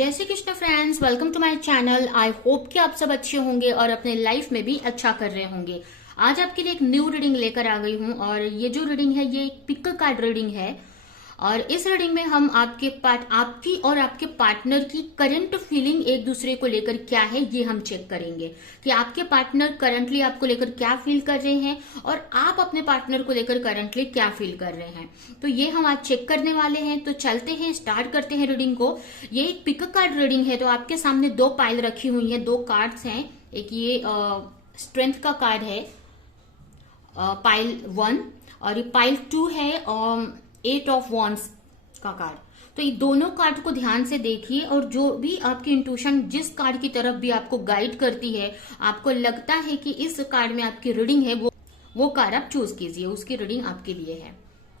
जय Shri Krishna friends, welcome to my channel. I hope कि आप सब अच्छे होंगे और अपने लाइफ में भी अच्छा कर रहे होंगे। आज आपके लिए एक न्यू रीडिंग लेकर आ गई हूं और ये जो रीडिंग है ये एक पिक कार्ड रीडिंग है। और इस रीडिंग में हम आपकी और आपके पार्टनर की करंट फीलिंग एक दूसरे को लेकर क्या है ये हम चेक करेंगे कि आपके पार्टनर करंटली आपको लेकर क्या फील कर रहे हैं और आप अपने पार्टनर को लेकर करंटली क्या फील कर रहे हैं। तो ये हम आज चेक करने वाले हैं। तो चलते हैं, स्टार्ट करते हैं रीडिंग को। ये एक पिक कार्ड रीडिंग है। तो आपके सामने दो पाइल रखी हुई है, दो कार्ड्स हैं। एक ये स्ट्रेंथ का कार्ड है, पाइल 1, और ये पाइल 2 है 8 ऑफ वॉन्ड्स का कार्ड। तो ये दोनों कार्ड को ध्यान से देखिए और जो भी आपकी इंट्यूशन जिस कार्ड की तरफ भी आपको गाइड करती है, आपको लगता है कि इस कार्ड में आपकी रीडिंग है, वो कार्ड आप चूज कीजिए, उसकी रीडिंग आपके लिए है।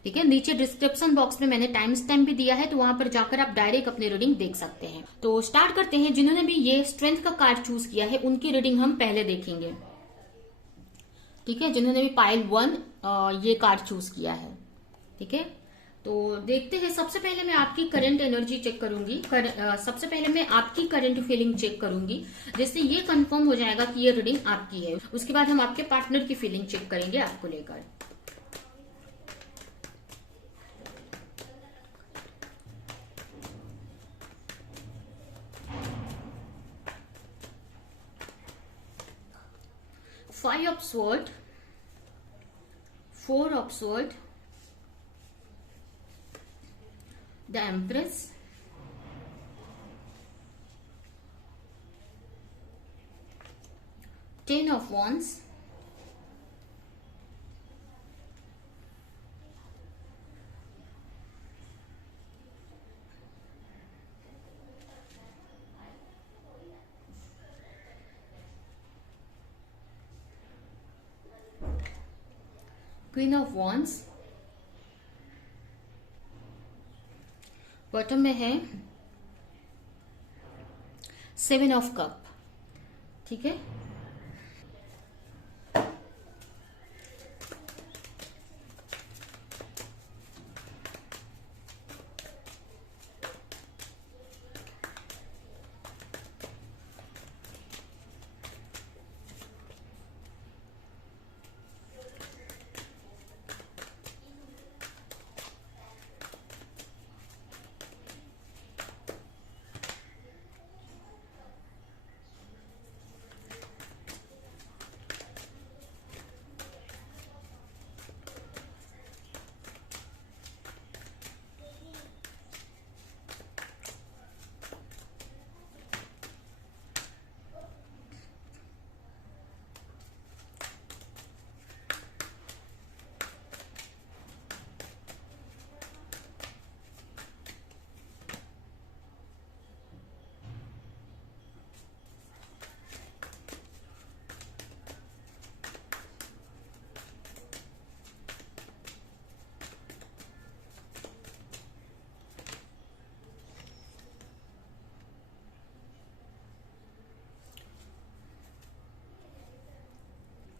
ठीक है, नीचे डिस्क्रिप्शन बॉक्स में मैंने टाइम स्टैम्प भी दिया है, तो वहां पर जाकर आप डायरेक्ट अपनी रीडिंग देख सकते हैं। तो स्टार्ट करते हैं। जिन्होंने भी ये स्ट्रेंथ का कार्ड चूज किया है उनकी रीडिंग हम पहले देखेंगे। ठीक है, जिन्होंने भी पाइल 1 ये कार्ड चूज किया है। ठीक है, तो देखते हैं। सबसे पहले मैं आपकी करंट एनर्जी चेक करूंगी। सबसे पहले मैं आपकी करंट फीलिंग चेक करूंगी, जिससे ये कंफर्म हो जाएगा कि ये रीडिंग आपकी है। उसके बाद हम आपके पार्टनर की फीलिंग चेक करेंगे आपको लेकर। Five of sword, 4 of sword, the Empress, Ten of Wands, Queen of Wands, bottom में है 7 ऑफ कप। ठीक है,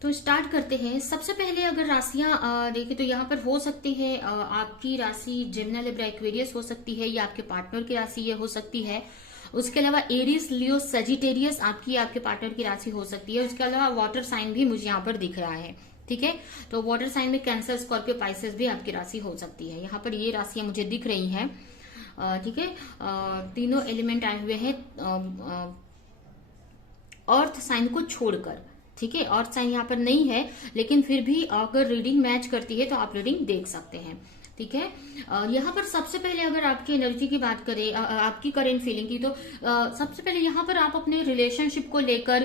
तो स्टार्ट करते हैं। सबसे पहले अगर राशियां देखें तो यहाँ पर हो सकती है आपकी राशि जेमिनी, लिब्रा, एक्वेरियस हो सकती है, या आपके पार्टनर की राशि ये हो सकती है। उसके अलावा एरीज, लियो, सजिटेरियस आपके पार्टनर की राशि हो सकती है। उसके अलावा वाटर साइन भी मुझे यहाँ पर दिख रहा है। ठीक है, तो वाटर साइन में कैंसर, स्कॉर्पियो, पाइसेस भी आपकी राशि हो सकती है। यहाँ पर ये राशियां मुझे दिख रही हैं। ठीक है, तीनों एलिमेंट आए हुए हैं अर्थ साइन को छोड़कर। ठीक है, अर्थ साइन यहाँ पर नहीं है, लेकिन फिर भी अगर रीडिंग मैच करती है तो आप रीडिंग देख सकते हैं। ठीक है, यहाँ पर सबसे पहले अगर आपकी एनर्जी की बात करें, आपकी करेंट फीलिंग की, तो सबसे पहले यहाँ पर आप अपने रिलेशनशिप को लेकर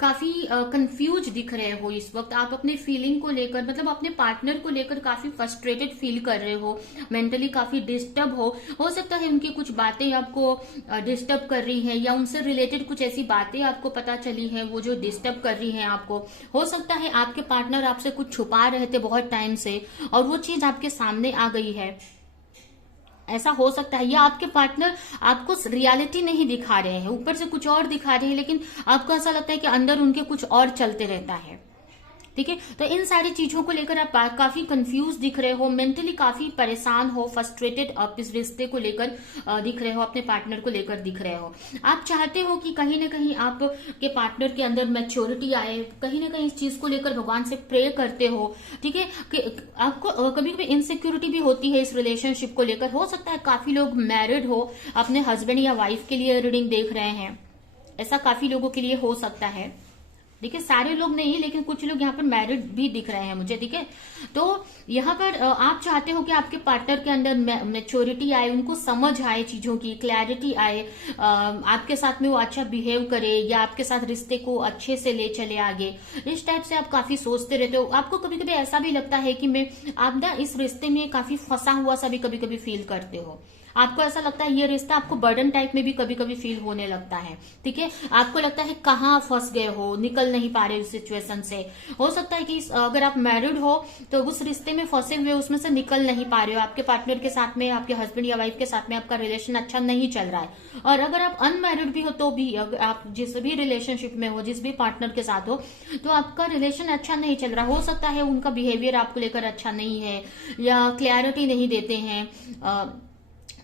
काफी कंफ्यूज दिख रहे हो इस वक्त। आप अपने फीलिंग को लेकर, मतलब अपने पार्टनर को लेकर काफी फ्रस्ट्रेटेड फील कर रहे हो, मेंटली काफी डिस्टर्ब हो सकता है उनकी कुछ बातें आपको डिस्टर्ब कर रही हैं, या उनसे रिलेटेड कुछ ऐसी बातें आपको पता चली हैं वो जो डिस्टर्ब कर रही हैं आपको। हो सकता है आपके पार्टनर आपसे कुछ छुपा रहे थे बहुत टाइम से और वो चीज आपके सामने आ गई है। ऐसा हो सकता है, या आपके पार्टनर आपको रियलिटी नहीं दिखा रहे हैं, ऊपर से कुछ और दिखा रहे हैं, लेकिन आपको ऐसा लगता है कि अंदर उनके कुछ और चलते रहता है। ठीक है। तो इन सारी चीजों को लेकर आप काफी कंफ्यूज दिख रहे हो, मेंटली काफी परेशान हो, फ्रस्ट्रेटेड आप इस रिश्ते को लेकर दिख रहे हो, अपने पार्टनर को लेकर दिख रहे हो। आप चाहते हो कि कहीं ना कहीं आपके पार्टनर के अंदर मैच्योरिटी आए, कहीं ना कहीं इस चीज को लेकर भगवान से प्रे करते हो, ठीक है। कि आपको कभी कभी इनसिक्योरिटी भी होती है इस रिलेशनशिप को लेकर। हो सकता है काफी लोग मैरिड हो, अपने हस्बैंड या वाइफ के लिए रीडिंग देख रहे हैं, ऐसा काफी लोगों के लिए हो सकता है। देखिए सारे लोग नहीं, लेकिन कुछ लोग यहाँ पर मैरिड भी दिख रहे हैं मुझे, ठीक है। तो यहाँ पर आप चाहते हो कि आपके पार्टनर के अंदर मैच्योरिटी आए, उनको समझ आए चीजों की, क्लैरिटी आए, आपके साथ में वो अच्छा बिहेव करे या आपके साथ रिश्ते को अच्छे से ले चले आगे। इस टाइप से आप काफी सोचते रहते हो। आपको कभी कभी ऐसा भी लगता है कि आप ना इस रिश्ते में काफी फंसा हुआ सा भी कभी कभी फील करते हो। आपको ऐसा लगता है ये रिश्ता आपको बर्डन टाइप में भी कभी कभी फील होने लगता है, ठीक है। आपको लगता है कहाँ फंस गए हो, निकल नहीं पा रहे उस सिचुएशन से। हो सकता है कि अगर आप मैरिड हो तो उस रिश्ते में फंसे हुए उसमें से निकल नहीं पा रहे हो, आपके पार्टनर के साथ में, आपके हस्बैंड या वाइफ के साथ में आपका रिलेशन अच्छा नहीं चल रहा है। और अगर आप अनमैरिड भी हो तो भी, अगर आप जिस भी रिलेशनशिप में हो, जिस भी पार्टनर के साथ हो, तो आपका रिलेशन अच्छा नहीं चल रहा। हो सकता है उनका बिहेवियर आपको लेकर अच्छा नहीं है या क्लैरिटी नहीं देते हैं।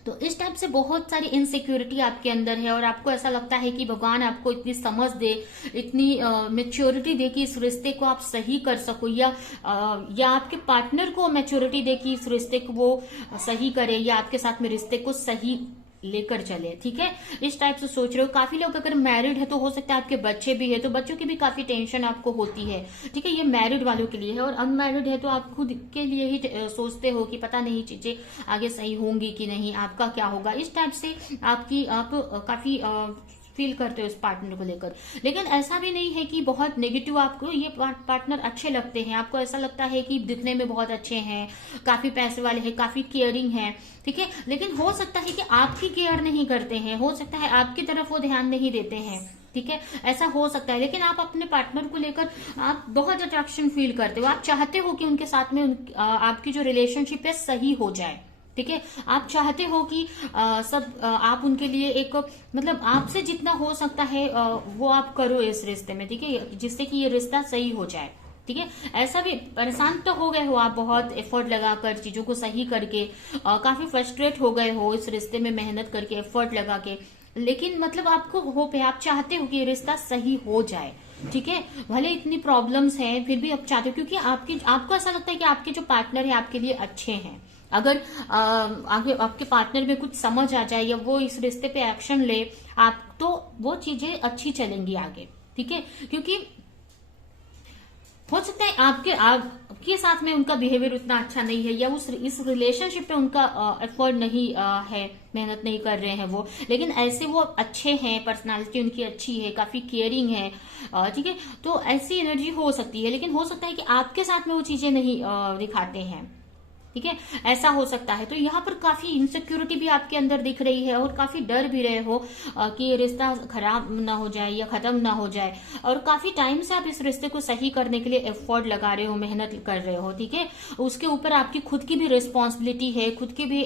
तो इस टाइप से बहुत सारी इनसिक्योरिटी आपके अंदर है और आपको ऐसा लगता है कि भगवान आपको इतनी समझ दे, इतनी मेच्योरिटी दे कि इस रिश्ते को आप सही कर सको, या आपके पार्टनर को मेच्योरिटी दे कि इस रिश्ते को वो सही करे या आपके साथ में रिश्ते को सही लेकर चले, ठीक है। इस टाइप से सोच रहे हो। काफी लोग अगर मैरिड है तो हो सकता है आपके बच्चे भी है, तो बच्चों की भी काफी टेंशन आपको होती है, ठीक है। ये मैरिड वालों के लिए है। और अनमैरिड है तो आप खुद के लिए ही सोचते हो कि पता नहीं चीजें आगे सही होंगी कि नहीं, आपका क्या होगा। इस टाइप से आप काफी फील करते हो इस पार्टनर को लेकर। लेकिन ऐसा भी नहीं है कि बहुत नेगेटिव आपको ये पार्टनर अच्छे लगते हैं। आपको ऐसा लगता है कि दिखने में बहुत अच्छे हैं, काफी पैसे वाले हैं, काफी केयरिंग हैं, ठीक है। लेकिन हो सकता है कि आपकी केयर नहीं करते हैं, हो सकता है आपकी तरफ वो ध्यान नहीं देते हैं, ठीक है। ऐसा हो सकता है। लेकिन आप अपने पार्टनर को लेकर आप बहुत अट्रैक्शन फील करते हो। आप चाहते हो कि उनके साथ में आपकी जो रिलेशनशिप है सही हो जाए, ठीक है। आप चाहते हो कि आप उनके लिए एक, मतलब आपसे जितना हो सकता है वो आप करो इस रिश्ते में, ठीक है, जिससे कि ये रिश्ता सही हो जाए, ठीक है। ऐसा भी परेशान तो हो गए हो आप, बहुत एफर्ट लगाकर चीजों को सही करके, काफी फ्रस्ट्रेट हो गए हो इस रिश्ते में, मेहनत करके, एफर्ट लगा के। लेकिन मतलब आपको होप है, आप चाहते हो कि ये रिश्ता सही हो जाए, ठीक है। भले इतनी प्रॉब्लम्स हैं फिर भी आप चाहते हो, क्योंकि आपको ऐसा लगता है कि आपके जो पार्टनर है आपके लिए अच्छे हैं। अगर आगे आपके पार्टनर में कुछ समझ आ जाए या वो इस रिश्ते पे एक्शन ले, आप तो वो चीजें अच्छी चलेंगी आगे, ठीक है। क्योंकि हो सकता है आपके साथ में उनका बिहेवियर उतना अच्छा नहीं है, या इस रिलेशनशिप पे उनका एफर्ट नहीं है, मेहनत नहीं कर रहे हैं वो, लेकिन ऐसे वो अच्छे हैं, पर्सनालिटी उनकी अच्छी है, काफी केयरिंग है, ठीक है। तो ऐसी एनर्जी हो सकती है। लेकिन हो सकता है कि आपके साथ में वो चीजें नहीं दिखाते हैं, ठीक है, ऐसा हो सकता है। तो यहाँ पर काफी इनसिक्योरिटी भी आपके अंदर दिख रही है और काफी डर भी रहे हो कि ये रिश्ता खराब ना हो जाए या खत्म ना हो जाए। और काफी टाइम से आप इस रिश्ते को सही करने के लिए एफर्ट लगा रहे हो, मेहनत कर रहे हो, ठीक है। उसके ऊपर आपकी खुद की भी रिस्पॉन्सिबिलिटी है, खुद की भी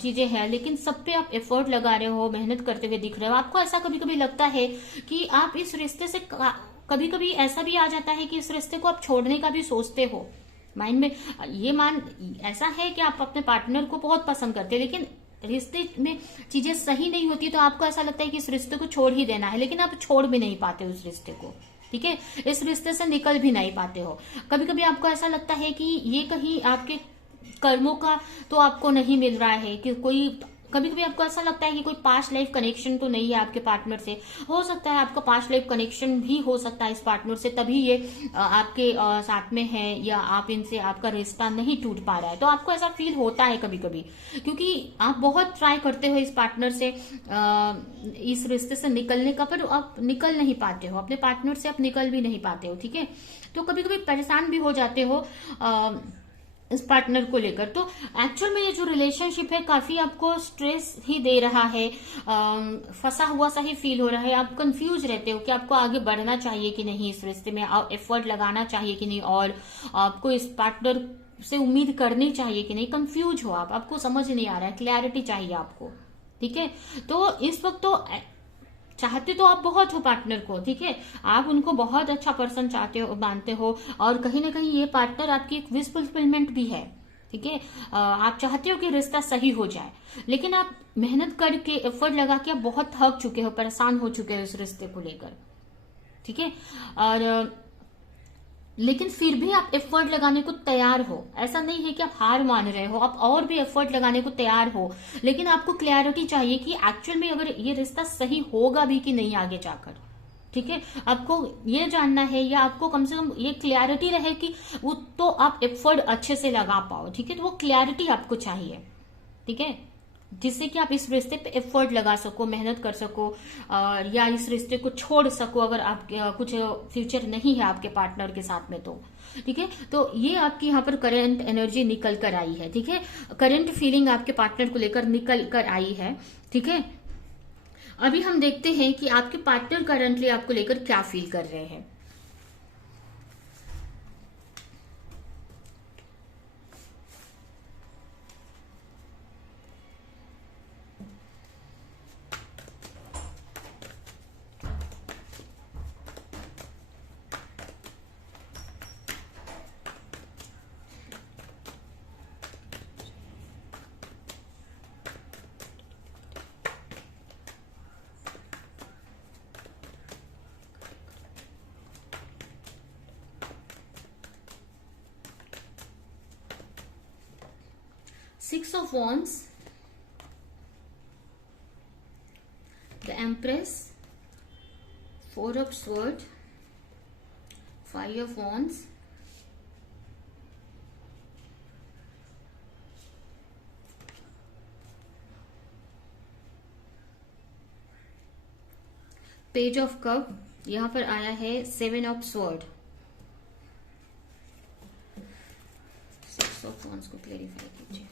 चीजें हैं, लेकिन सब पे आप एफर्ट लगा रहे हो, मेहनत करते हुए दिख रहे हो। आपको ऐसा कभी कभी लगता है कि आप इस रिश्ते से, कभी कभी ऐसा भी आ जाता है कि इस रिश्ते को आप छोड़ने का भी सोचते हो माइंड में। ऐसा है कि आप अपने पार्टनर को बहुत पसंद करते हैं, लेकिन रिश्ते में चीजें सही नहीं होती तो आपको ऐसा लगता है कि इस रिश्ते को छोड़ ही देना है, लेकिन आप छोड़ भी नहीं पाते उस रिश्ते को, ठीक है। इस रिश्ते से निकल भी नहीं पाते हो। कभी कभी आपको ऐसा लगता है कि ये कहीं आपके कर्मों का तो आपको नहीं मिल रहा है, कि कभी कभी आपको ऐसा लगता है कि कोई पास्ट लाइफ कनेक्शन तो नहीं है आपके पार्टनर से। हो सकता है आपका पास्ट लाइफ कनेक्शन भी हो सकता है इस पार्टनर से, तभी ये आपके साथ में है, या आप इनसे, आपका रिश्ता नहीं टूट पा रहा है। तो आपको ऐसा फील होता है कभी कभी, क्योंकि आप बहुत ट्राई करते हो इस पार्टनर से, इस रिश्ते से निकलने का, पर आप निकल नहीं पाते हो, अपने पार्टनर से आप निकल भी नहीं पाते हो, ठीक है। तो कभी कभी परेशान भी हो जाते हो इस पार्टनर को लेकर। तो एक्चुअल में ये जो रिलेशनशिप है काफी आपको स्ट्रेस ही दे रहा है, फंसा हुआ सा ही फील हो रहा है। आप कंफ्यूज रहते हो कि आपको आगे बढ़ना चाहिए कि नहीं, इस रिश्ते में एफर्ट लगाना चाहिए कि नहीं, और आपको इस पार्टनर से उम्मीद करनी चाहिए कि नहीं। कंफ्यूज हो आपको समझ नहीं आ रहा है, क्लैरिटी चाहिए आपको, ठीक है। तो इस वक्त तो चाहते तो आप बहुत हो पार्टनर को, ठीक है, आप उनको बहुत अच्छा पर्सन चाहते हो, मानते हो, और कहीं ना कहीं ये पार्टनर आपकी एक विश फुलफिलमेंट भी है, ठीक है। आप चाहते हो कि रिश्ता सही हो जाए, लेकिन आप मेहनत करके एफर्ट लगा के आप बहुत थक चुके हो, परेशान हो चुके हो इस रिश्ते को लेकर, ठीक है। और लेकिन फिर भी आप एफर्ट लगाने को तैयार हो, ऐसा नहीं है कि आप हार मान रहे हो, आप और भी एफर्ट लगाने को तैयार हो, लेकिन आपको क्लैरिटी चाहिए कि एक्चुअल में अगर ये रिश्ता सही होगा भी कि नहीं आगे जाकर, ठीक है। आपको ये जानना है, या आपको कम से कम ये क्लैरिटी रहे कि वो तो आप एफर्ट अच्छे से लगा पाओ, ठीक है। तो वो क्लैरिटी आपको चाहिए, ठीक है, जिससे कि आप इस रिश्ते पे एफर्ट लगा सको, मेहनत कर सको, या इस रिश्ते को छोड़ सको अगर आप कुछ फ्यूचर नहीं है आपके पार्टनर के साथ में, तो ठीक है। तो ये आपकी यहाँ पर करंट एनर्जी निकल कर आई है, ठीक है, करंट फीलिंग आपके पार्टनर को लेकर निकल कर आई है, ठीक है। अभी हम देखते हैं कि आपके पार्टनर करंटली आपको लेकर क्या फील कर रहे हैं। Six of Wands, the Empress, Four of Swords, Five of Wands, Page of Cup, यहाँ पर आया है Seven of Swords। Six of Wands को क्लेरिफाई कीजिए।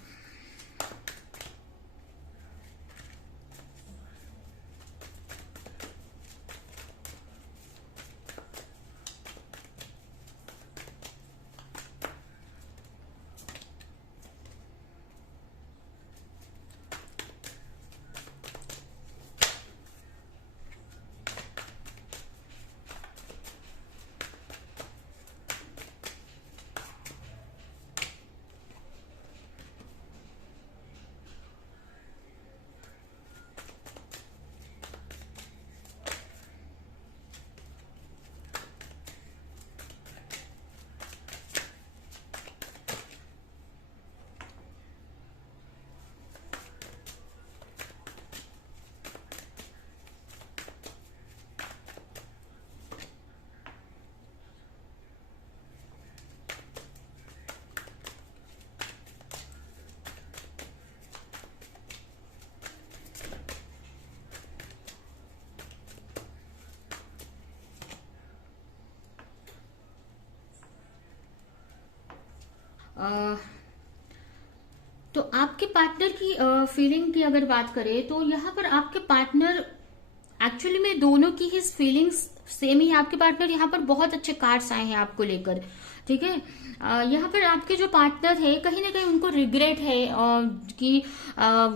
तो आपके पार्टनर की फीलिंग की अगर बात करें तो यहाँ पर आपके पार्टनर एक्चुअली में दोनों की ही फीलिंग्स सेम ही है। आपके पार्टनर यहाँ पर बहुत अच्छे कार्ड्स आए हैं आपको लेकर, ठीक है। यहाँ पर आपके जो पार्टनर है कहीं ना कहीं उनको रिग्रेट है कि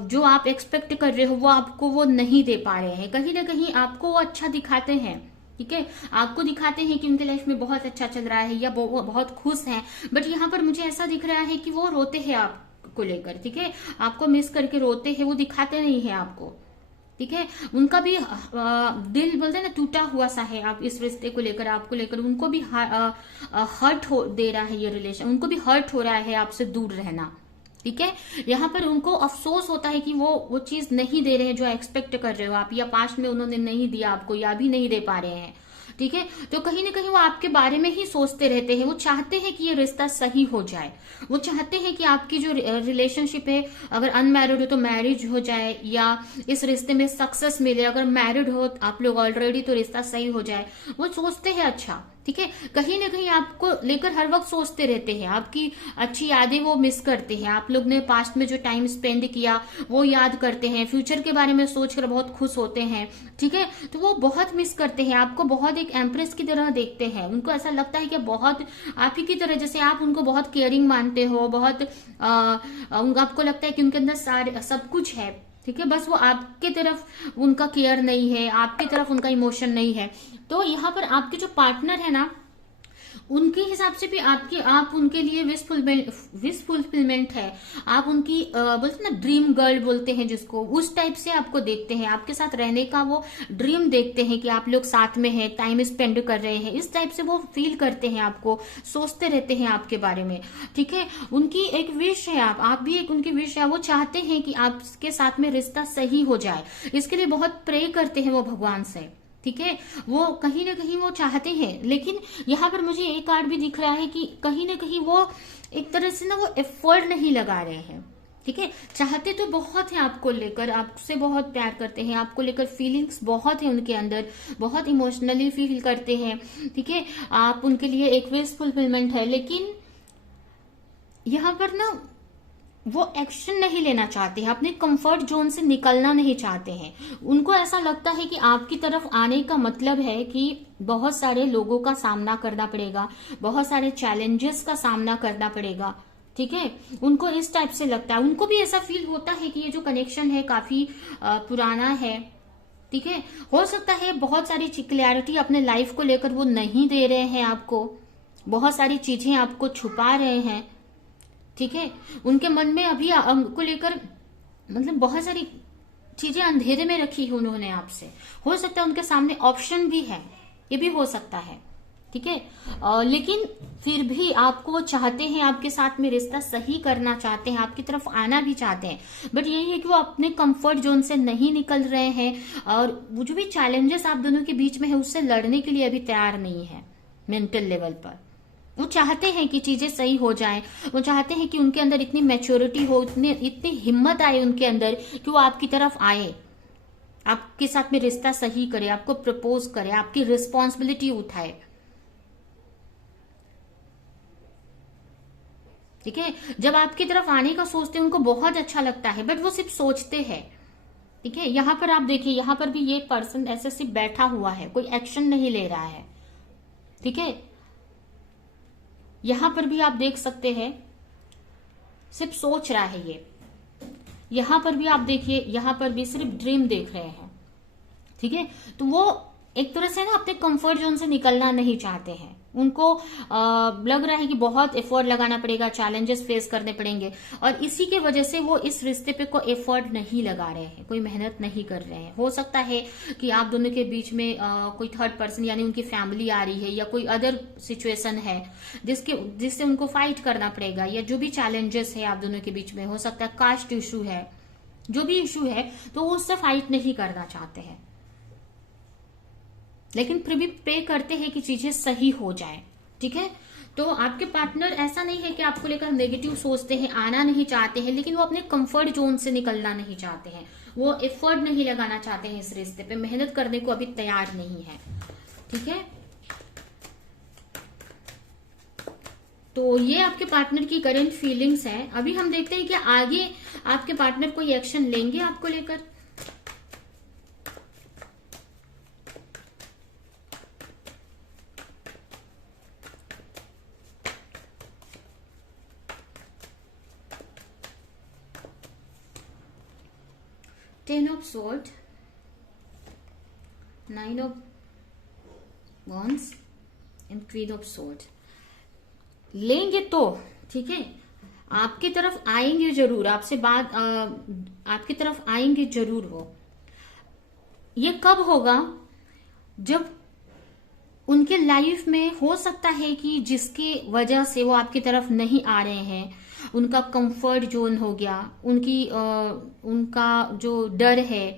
जो आप एक्सपेक्ट कर रहे हो वो आपको वो नहीं दे पा रहे हैं। कहीं ना कहीं आपको वो अच्छा दिखाते हैं, ठीक है, आपको दिखाते हैं कि उनके लाइफ में बहुत अच्छा चल रहा है या वो बहुत खुश हैं, बट यहाँ पर मुझे ऐसा दिख रहा है कि वो रोते हैं आपको लेकर, ठीक है, आपको मिस करके रोते हैं, वो दिखाते नहीं है आपको, ठीक है। उनका भी दिल बोलते हैं ना टूटा हुआ सा है आप इस रिश्ते को लेकर, आपको लेकर उनको भी हर्ट हो दे रहा है ये रिलेशन, उनको भी हर्ट हो रहा है आपसे दूर रहना, ठीक है। यहाँ पर उनको अफसोस होता है कि वो चीज नहीं दे रहे हैं जो एक्सपेक्ट कर रहे हो आप, या पास्ट में उन्होंने नहीं दिया आपको या अभी नहीं दे पा रहे हैं, ठीक है। तो कहीं ना कहीं वो आपके बारे में ही सोचते रहते हैं, वो चाहते हैं कि ये रिश्ता सही हो जाए, वो चाहते हैं कि आपकी जो रिलेशनशिप है अगर अनमैरिड हो तो मैरिज हो जाए या इस रिश्ते में सक्सेस मिले, अगर मैरिड हो आप लोग ऑलरेडी तो रिश्ता सही हो जाए, वो सोचते हैं अच्छा, ठीक है। कहीं ना कहीं आपको लेकर हर वक्त सोचते रहते हैं, आपकी अच्छी यादें वो मिस करते हैं, आप लोग ने पास्ट में जो टाइम स्पेंड किया वो याद करते हैं, फ्यूचर के बारे में सोचकर बहुत खुश होते हैं, ठीक है। तो वो बहुत मिस करते हैं आपको, बहुत एक एम्प्रेस की तरह देखते हैं, उनको ऐसा लगता है कि बहुत आप ही की तरह, जैसे आप उनको बहुत केयरिंग मानते हो, बहुत आपको लगता है कि उनके अंदर सारे सब कुछ है, ठीक है, बस वो आपके तरफ उनका केयर नहीं है, आपकी तरफ उनका इमोशन नहीं है। तो यहाँ पर आपके जो पार्टनर है ना, उनके हिसाब से भी आप उनके लिए विश फुलफिलमेंट है। आप उनकी बोलते ना ड्रीम गर्ल बोलते हैं जिसको, उस टाइप से आपको देखते हैं, आपके साथ रहने का वो ड्रीम देखते हैं कि आप लोग साथ में हैं, टाइम स्पेंड कर रहे हैं, इस टाइप से वो फील करते हैं, आपको सोचते रहते हैं आपके बारे में। ठीक है, उनकी एक विश है, आप भी एक उनकी विश है, वो चाहते हैं कि आपके साथ में रिश्ता सही हो जाए, इसके लिए बहुत प्रे करते हैं वो भगवान से। ठीक है, वो कहीं ना कहीं वो चाहते हैं, लेकिन यहाँ पर मुझे एक कार्ड भी दिख रहा है कि कहीं ना कहीं वो एक तरह से ना वो एफर्ट नहीं लगा रहे हैं। ठीक है, चाहते तो बहुत है आपको लेकर, आपसे बहुत प्यार करते हैं, आपको लेकर फीलिंग्स बहुत है उनके अंदर, बहुत इमोशनली फील करते हैं। ठीक है, आप उनके लिए एक विश फुलफिलमेंट है, लेकिन यहाँ पर ना वो एक्शन नहीं लेना चाहते हैं, अपने कंफर्ट जोन से निकलना नहीं चाहते हैं। उनको ऐसा लगता है कि आपकी तरफ आने का मतलब है कि बहुत सारे लोगों का सामना करना पड़ेगा, बहुत सारे चैलेंजेस का सामना करना पड़ेगा। ठीक है, उनको इस टाइप से लगता है, उनको भी ऐसा फील होता है कि ये जो कनेक्शन है काफी पुराना है। ठीक है, हो सकता है बहुत सारी क्लैरिटी अपने लाइफ को लेकर वो नहीं दे रहे हैं आपको, बहुत सारी चीजें आपको छुपा रहे हैं। ठीक है, उनके मन में अभी को लेकर मतलब बहुत सारी चीजें अंधेरे में रखी है उन्होंने आपसे। हो सकता है उनके सामने ऑप्शन भी है, ये भी हो सकता है। ठीक है, लेकिन फिर भी आपको चाहते हैं, आपके साथ में रिश्ता सही करना चाहते हैं, आपकी तरफ आना भी चाहते हैं, बट यही है कि वो अपने कंफर्ट जोन से नहीं निकल रहे हैं, और वो जो भी चैलेंजेस आप दोनों के बीच में है उससे लड़ने के लिए अभी तैयार नहीं है मेंटल लेवल पर। वो चाहते हैं कि चीजें सही हो जाएं, वो चाहते हैं कि उनके अंदर इतनी मैच्योरिटी हो, इतनी हिम्मत आए उनके अंदर कि वो आपकी तरफ आए, आपके साथ में रिश्ता सही करे, आपको प्रपोज करे, आपकी रिस्पॉन्सिबिलिटी उठाए। ठीक है, जब आपकी तरफ आने का सोचते हैं उनको बहुत अच्छा लगता है, बट वो सिर्फ सोचते हैं। ठीक है, यहां पर आप देखिए, यहां पर भी ये पर्सन ऐसे सिर्फ बैठा हुआ है, कोई एक्शन नहीं ले रहा है। ठीक है, यहां पर भी आप देख सकते हैं सिर्फ सोच रहा है ये। यहां पर भी आप देखिए, यहां पर भी सिर्फ ड्रीम देख रहे हैं। ठीक है, तो वो एक तरह से ना अपने कंफर्ट जोन से निकलना नहीं चाहते हैं। उनको लग रहा है कि बहुत एफर्ट लगाना पड़ेगा, चैलेंजेस फेस करने पड़ेंगे, और इसी के वजह से वो इस रिश्ते पे कोई एफर्ट नहीं लगा रहे हैं, कोई मेहनत नहीं कर रहे हैं। हो सकता है कि आप दोनों के बीच में कोई थर्ड पर्सन यानी उनकी फैमिली आ रही है, या कोई अदर सिचुएशन है जिससे उनको फाइट करना पड़ेगा, या जो भी चैलेंजेस है आप दोनों के बीच में, हो सकता है कास्ट इशू है, जो भी इशू है, तो वो उससे फाइट नहीं करना चाहते हैं, लेकिन फिर भी प्रे करते हैं कि चीजें सही हो जाए। ठीक है, तो आपके पार्टनर ऐसा नहीं है कि आपको लेकर नेगेटिव सोचते हैं, आना नहीं चाहते हैं, लेकिन वो अपने कंफर्ट जोन से निकलना नहीं चाहते हैं, वो एफर्ट नहीं लगाना चाहते हैं, इस रिश्ते पे मेहनत करने को अभी तैयार नहीं है। ठीक है, तो ये आपके पार्टनर की करंट फीलिंग्स है। अभी हम देखते हैं कि आगे आपके पार्टनर कोई एक्शन लेंगे आपको लेकर। Ten of Swords, Nine of Wands and Queen of Swords लेंगे तो ठीक है, आपकी तरफ आएंगे जरूर, आपसे बात आपकी तरफ आएंगे जरूर। वो ये कब होगा, जब उनके लाइफ में हो सकता है कि जिसकी वजह से वो आपकी तरफ नहीं आ रहे हैं, उनका कंफर्ट जोन हो गया, उनका जो डर है,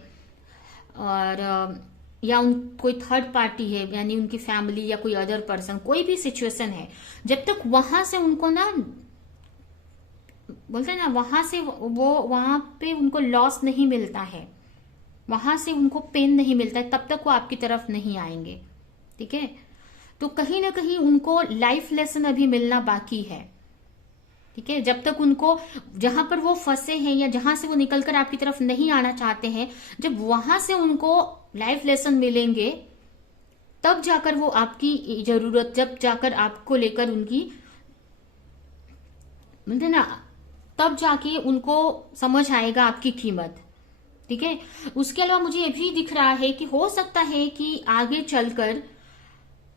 और या कोई थर्ड पार्टी है यानी उनकी फैमिली या कोई अदर पर्सन, कोई भी सिचुएशन है, जब तक वहां से उनको ना बोलते हैं ना, वहां से वो वहां पे उनको लॉस नहीं मिलता है, वहां से उनको पेन नहीं मिलता है, तब तक वो आपकी तरफ नहीं आएंगे। ठीक है, तो कहीं ना कहीं उनको लाइफ लेसन अभी मिलना बाकी है। ठीक है, जब तक उनको जहां पर वो फंसे हैं या जहां से वो निकलकर आपकी तरफ नहीं आना चाहते हैं, जब वहां से उनको लाइफ लेसन मिलेंगे, तब जाकर वो आपकी जरूरत, जब जाकर आपको लेकर उनकी मतलब ना, तब जाके उनको समझ आएगा आपकी कीमत। ठीक है। उसके अलावा मुझे ये भी दिख रहा है कि हो सकता है कि आगे चलकर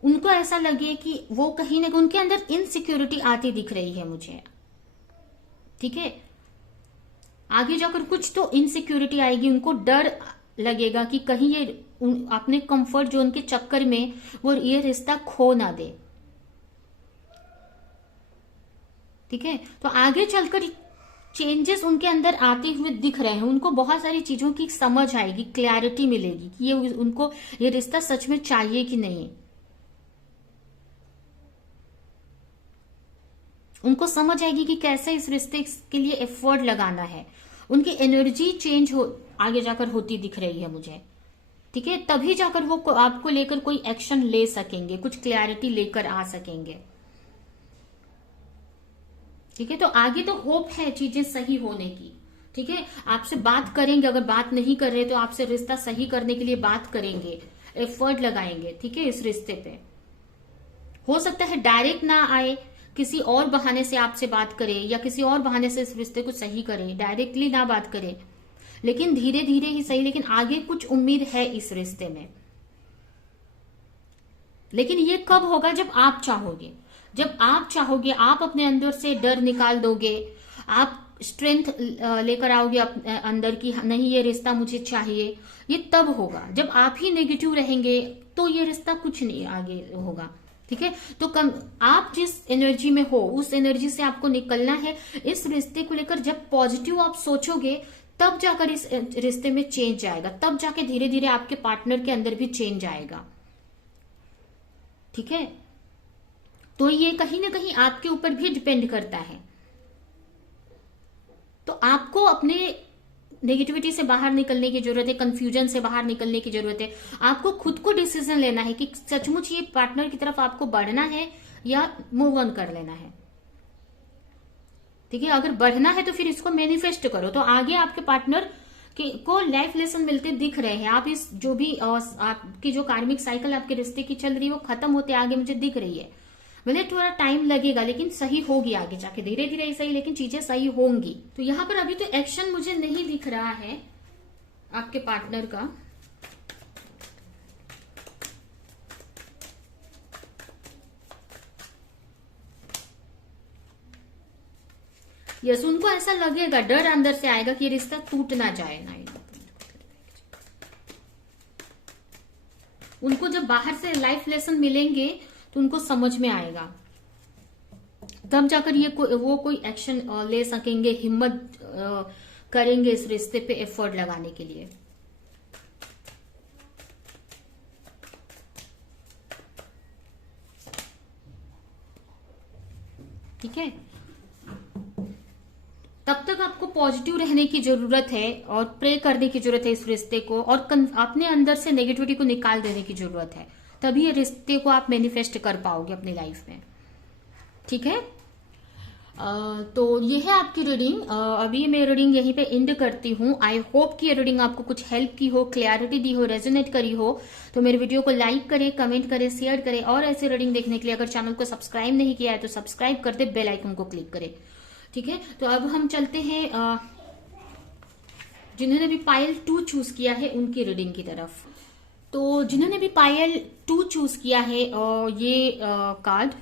उनको ऐसा लगे कि वो कहीं ना कहीं उनके अंदर इनसिक्योरिटी आती दिख रही है मुझे। ठीक है, आगे जाकर कुछ तो इनसिक्योरिटी आएगी, उनको डर लगेगा कि कहीं ये अपने कंफर्ट जोन के चक्कर में वो ये रिश्ता खो ना दे। ठीक है, तो आगे चलकर चेंजेस उनके अंदर आते हुए दिख रहे हैं। उनको बहुत सारी चीजों की समझ आएगी, क्लैरिटी मिलेगी कि ये उनको ये रिश्ता सच में चाहिए कि नहीं। उनको समझ आएगी कि कैसे इस रिश्ते के लिए एफर्ट लगाना है। उनकी एनर्जी चेंज हो आगे जाकर होती दिख रही है मुझे। ठीक है, तभी जाकर वो आपको लेकर कोई एक्शन ले सकेंगे, कुछ क्लैरिटी लेकर आ सकेंगे। ठीक है, तो आगे तो होप है चीजें सही होने की। ठीक है, आपसे बात करेंगे, अगर बात नहीं कर रहे तो आपसे रिश्ता सही करने के लिए बात करेंगे, एफर्ट लगाएंगे। ठीक है, इस रिश्ते पे हो सकता है डायरेक्ट ना आए, किसी और बहाने से आपसे बात करे या किसी और बहाने से इस रिश्ते को सही करे, डायरेक्टली ना बात करे, लेकिन धीरे धीरे ही सही, लेकिन आगे कुछ उम्मीद है इस रिश्ते में। लेकिन ये कब होगा? जब आप चाहोगे। जब आप चाहोगे, आप अपने अंदर से डर निकाल दोगे, आप स्ट्रेंथ लेकर आओगे अपने अंदर की नहीं ये रिश्ता मुझे चाहिए, ये तब होगा। जब आप ही नेगेटिव रहेंगे तो ये रिश्ता कुछ नहीं आगे होगा। ठीक है, तो कम आप जिस एनर्जी में हो उस एनर्जी से आपको निकलना है। इस रिश्ते को लेकर जब पॉजिटिव आप सोचोगे तब जाकर इस रिश्ते में चेंज आएगा, तब जाके धीरे धीरे आपके पार्टनर के अंदर भी चेंज आएगा। ठीक है, तो ये कहीं ना कहीं आपके ऊपर भी डिपेंड करता है। तो आपको अपने नेगेटिविटी से बाहर निकलने की जरूरत है, कंफ्यूजन से बाहर निकलने की जरूरत है। आपको खुद को डिसीजन लेना है कि सचमुच ये पार्टनर की तरफ आपको बढ़ना है या मूव ऑन कर लेना है। ठीक है, अगर बढ़ना है तो फिर इसको मैनिफेस्ट करो, तो आगे आपके पार्टनर को लाइफ लेसन मिलते दिख रहे हैं। आप इस जो भी आपकी जो कार्मिक साइकिल आपके रिश्ते की चल रही है वो खत्म होते आगे मुझे दिख रही है। भले थोड़ा टाइम लगेगा लेकिन सही होगी आगे जाके, धीरे धीरे ही सही, लेकिन चीजें सही होंगी। तो यहाँ पर अभी तो एक्शन मुझे नहीं दिख रहा है आपके पार्टनर का। यस, उनको ऐसा लगेगा, डर अंदर से आएगा कि ये रिश्ता टूट ना जाए ना। उनको जब बाहर से लाइफ लेसन मिलेंगे तो उनको समझ में आएगा, तब जाकर वो कोई एक्शन ले सकेंगे, हिम्मत करेंगे इस रिश्ते पे एफर्ट लगाने के लिए। ठीक है, तब तक आपको पॉजिटिव रहने की जरूरत है और प्रे करने की जरूरत है इस रिश्ते को, और अपने अंदर से नेगेटिविटी को निकाल देने की जरूरत है। तभी ये रिश्ते को आप मैनिफेस्ट कर पाओगे अपनी लाइफ में। ठीक है, तो ये है आपकी रीडिंग। अभी मैं रीडिंग यहीं पे एंड करती हूँ। आई होप कि ये रीडिंग आपको कुछ हेल्प की हो, क्लैरिटी दी हो, रेजोनेट करी हो। तो मेरे वीडियो को लाइक करें, कमेंट करें, शेयर करें, और ऐसे रीडिंग देखने के लिए अगर चैनल को सब्सक्राइब नहीं किया है तो सब्सक्राइब कर दे, बेल आइकन को क्लिक करें। ठीक है, तो अब हम चलते हैं जिन्होंने भी पायल 2 चूज किया है उनकी रीडिंग की तरफ। तो जिन्होंने भी पायल 2 चूज किया है ये कार्ड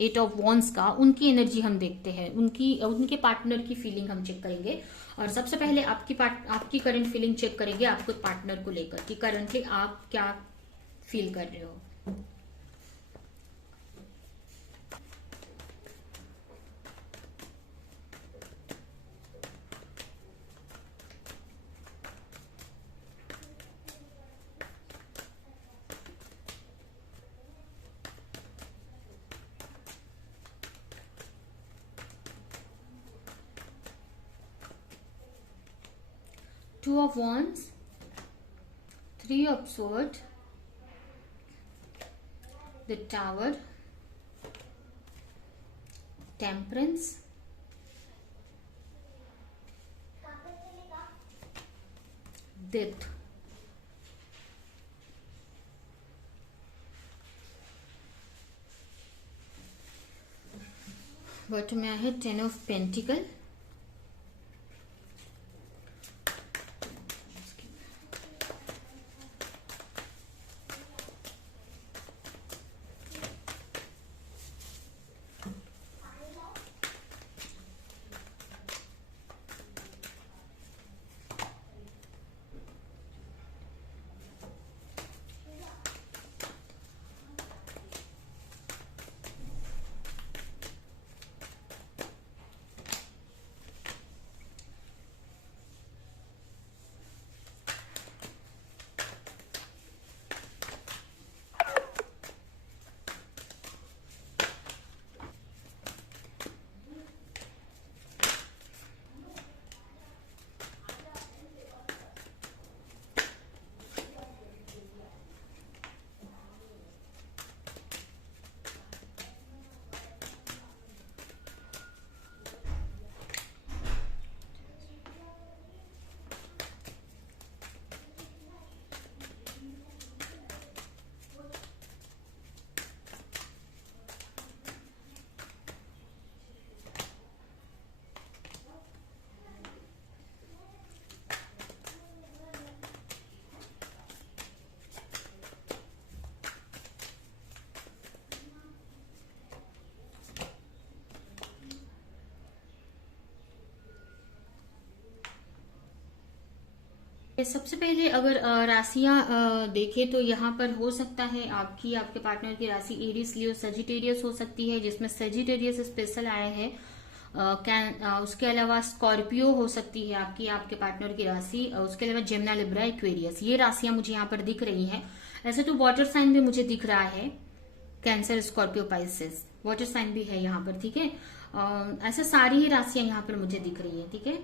8 ऑफ वॉन्ड्स का, उनकी एनर्जी हम देखते हैं, उनके पार्टनर की फीलिंग हम चेक करेंगे। और सबसे पहले आपकी करंट फीलिंग चेक करेंगे आपके पार्टनर को लेकर कि करंटली आप क्या फील कर रहे हो। Two of Wands, 3 of Swords, the Tower, Temperance, Death. Bottom में है 10 of Pentacle, सबसे पहले अगर राशियां देखें तो यहाँ पर हो सकता है आपके पार्टनर की राशि एरीज, लियो, सजिटेरियस हो सकती है, जिसमें सजिटेरियस स्पेशल आया है। उसके अलावा स्कॉर्पियो हो सकती है आपके पार्टनर की राशि। उसके अलावा जेमिनी, लिब्रा, एक्वेरियस, ये राशियां मुझे यहाँ पर दिख रही हैं। ऐसे तो वाटर साइन भी मुझे दिख रहा है, cancer, Scorpio, Pisces, water sign भी है यहाँ पर, ठीक है। ऐसे सारी ही राशियां यहाँ पर मुझे दिख रही है, ठीक है।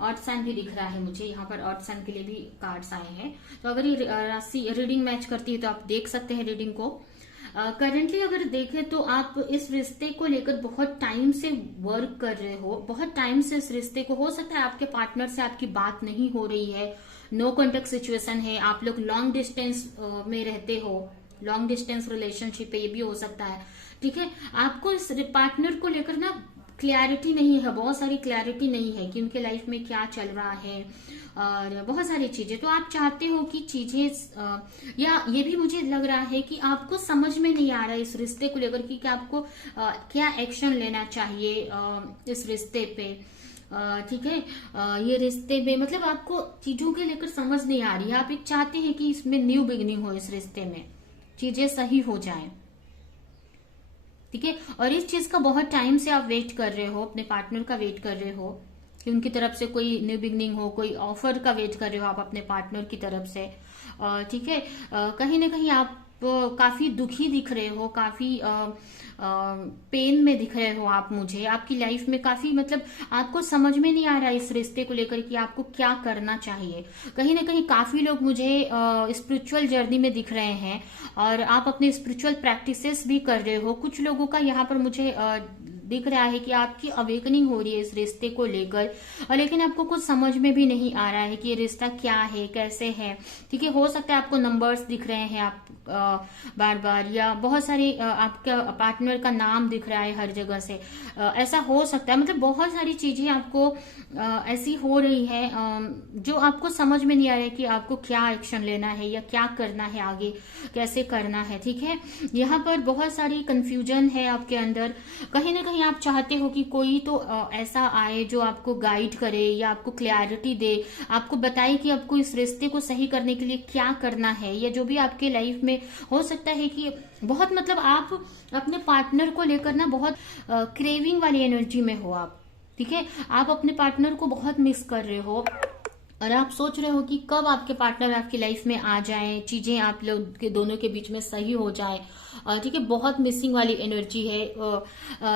अर्थ साइन भी दिख रहा है मुझे यहाँ पर, अर्थ साइन के लिए भी कार्ड्स आए हैं। तो अगर ये राशि रीडिंग मैच करती है तो आप देख सकते हैं रीडिंग को। करंटली अगर देखें तो आप इस रिश्ते को लेकर बहुत टाइम से वर्क कर रहे हो, बहुत टाइम से इस रिश्ते को, हो सकता है आपके पार्टनर से आपकी बात नहीं हो रही है, नो कॉन्टेक्ट सिचुएशन है, आप लोग लॉन्ग डिस्टेंस में रहते हो, लॉन्ग डिस्टेंस रिलेशनशिप है, ये भी हो सकता है, ठीक है। आपको इस पार्टनर को लेकर ना क्लैरिटी नहीं है, बहुत सारी क्लैरिटी नहीं है कि उनके लाइफ में क्या चल रहा है और बहुत सारी चीजें। तो आप चाहते हो कि चीजें, या ये भी मुझे लग रहा है कि आपको समझ में नहीं आ रहा है इस रिश्ते को लेकर कि आपको क्या एक्शन लेना चाहिए इस रिश्ते पे, ठीक है। ये रिश्ते में मतलब आपको चीजों के लेकर समझ नहीं आ रही है। आप एक चाहते हैं कि इसमें न्यू बिगनिंग हो, इस रिश्ते में चीजें सही हो जाएं, ठीक है। और इस चीज का बहुत टाइम से आप वेट कर रहे हो, अपने पार्टनर का वेट कर रहे हो कि उनकी तरफ से कोई न्यू बिगनिंग हो, कोई ऑफर का वेट कर रहे हो आप अपने पार्टनर की तरफ से, ठीक है। कहीं ना कहीं आप काफी दुखी दिख रहे हो, काफी पेन में दिख रहे हो आप मुझे। आपकी लाइफ में काफी मतलब आपको समझ में नहीं आ रहा है इस रिश्ते को लेकर कि आपको क्या करना चाहिए। कहीं ना कहीं काफी लोग मुझे स्पिरिचुअल जर्नी में दिख रहे हैं और आप अपने स्पिरिचुअल प्रैक्टिसेस भी कर रहे हो। कुछ लोगों का यहाँ पर मुझे दिख रहा है कि आपकी अवेकनिंग हो रही है इस रिश्ते को लेकर, और लेकिन आपको कुछ समझ में भी नहीं आ रहा है कि ये रिश्ता क्या है, कैसे है, ठीक है। हो सकता है आपको नंबर्स दिख रहे हैं आप बार बार, या बहुत सारे आपका पार्टनर का नाम दिख रहा है हर जगह से, ऐसा हो सकता है। मतलब बहुत सारी चीजें आपको ऐसी हो रही है जो आपको समझ में नहीं आ रहा है कि आपको क्या एक्शन लेना है या क्या करना है, आगे कैसे करना है, ठीक है। यहाँ पर बहुत सारी कंफ्यूजन है आपके अंदर। कहीं ना कहीं आप चाहते हो कि कोई तो ऐसा आए जो आपको गाइड करे या आपको क्लैरिटी दे, आपको बताए कि आपको इस रिश्ते को सही करने के लिए क्या करना है, या जो भी आपके लाइफ में हो सकता है कि बहुत मतलब आप अपने पार्टनर को लेकर ना बहुत क्रेविंग वाली एनर्जी में हो आप, ठीक है। आप अपने पार्टनर को बहुत मिस कर रहे हो और आप सोच रहे हो कि कब आपके पार्टनर आपकी लाइफ में आ जाए, चीजें आप लोग के दोनों के बीच में सही हो जाए, ठीक है। बहुत मिसिंग वाली एनर्जी है,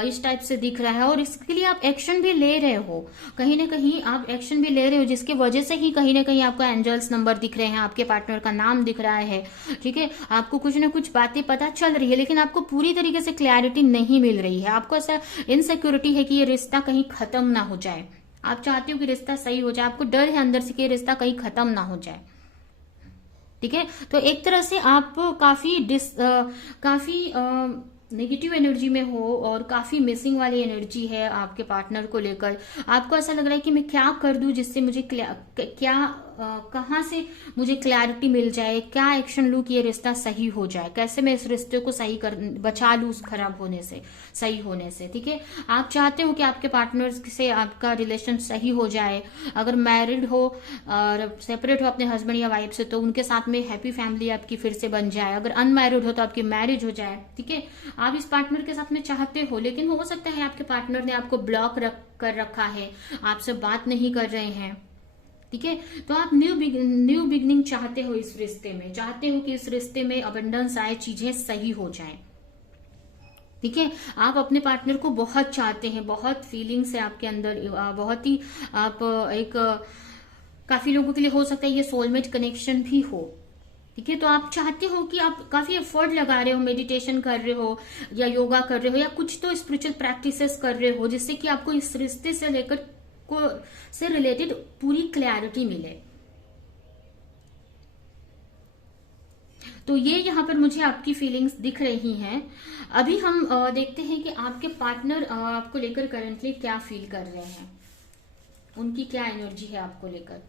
इस टाइप से दिख रहा है। और इसके लिए आप एक्शन भी ले रहे हो, कहीं ना कहीं आप एक्शन भी ले रहे हो, जिसकी वजह से ही कहीं ना कहीं आपको एंजल्स नंबर दिख रहे हैं, आपके पार्टनर का नाम दिख रहा है, ठीक है। आपको कुछ ना कुछ बातें पता चल रही है, लेकिन आपको पूरी तरीके से क्लैरिटी नहीं मिल रही है। आपको ऐसा इनसिक्योरिटी है कि ये रिश्ता कहीं खत्म ना हो जाए। आप चाहते हो कि रिश्ता सही हो जाए, आपको डर है अंदर से कि रिश्ता कहीं खत्म ना हो जाए, ठीक है। तो एक तरह से आप काफी नेगेटिव एनर्जी में हो और काफी मिसिंग वाली एनर्जी है आपके पार्टनर को लेकर। आपको ऐसा लग रहा है कि मैं क्या कर दूं जिससे मुझे कहाँ से मुझे क्लैरिटी मिल जाए, क्या एक्शन लूं कि ये रिश्ता सही हो जाए, कैसे मैं इस रिश्ते को सही कर बचा लूं उस खराब होने से, सही होने से, ठीक है। आप चाहते हो कि आपके पार्टनर से आपका रिलेशन सही हो जाए। अगर मैरिड हो और सेपरेट हो अपने हस्बैंड या वाइफ से तो उनके साथ में हैप्पी फैमिली आपकी फिर से बन जाए। अगर अनमैरिड हो तो आपकी मैरिज हो जाए, ठीक है। आप इस पार्टनर के साथ में चाहते हो, लेकिन हो सकता है आपके पार्टनर ने आपको ब्लॉक कर रखा है, आपसे बात नहीं कर रहे हैं, ठीक है। तो आप न्यू बिगनिंग चाहते हो इस रिश्ते में, चाहते हो कि इस रिश्ते में अबंडेंस आए, चीजें सही हो जाएं, ठीक है। आप अपने पार्टनर को बहुत चाहते हैं, बहुत फीलिंग्स है आपके अंदर, बहुत ही आप एक काफी लोगों के लिए हो सकता है ये सोलमेट कनेक्शन भी हो, ठीक है। तो आप चाहते हो कि आप काफी एफर्ट लगा रहे हो, मेडिटेशन कर रहे हो या योगा कर रहे हो या कुछ तो स्पिरिचुअल प्रैक्टिसेस कर रहे हो, जिससे कि आपको इस रिश्ते से लेकर से रिलेटेड पूरी क्लैरिटी मिले। तो ये यहाँ पर मुझे आपकी फीलिंग्स दिख रही हैं। अभी हम देखते हैं कि आपके पार्टनर आपको लेकर करंटली क्या फील कर रहे हैं, उनकी क्या एनर्जी है आपको लेकर।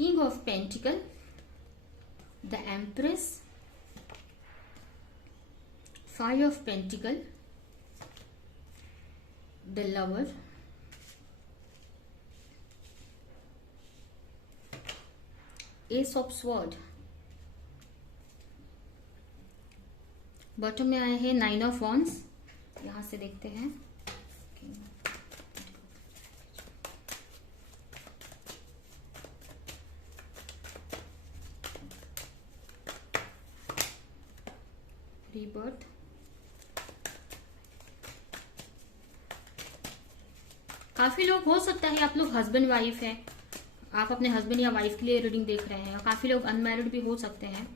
King of pentacle, the empress, five of pentacle, the lover, S of sword, bottom में आए हैं नाइन ऑफ वॉन्ड्स। यहां से देखते हैं, रीबर्थ, काफी लोग, हो सकता है आप लोग हस्बैंड वाइफ है, आप अपने हस्बैंड या वाइफ के लिए रीडिंग देख रहे हैं। काफी लोग अनमैरिड भी हो सकते हैं।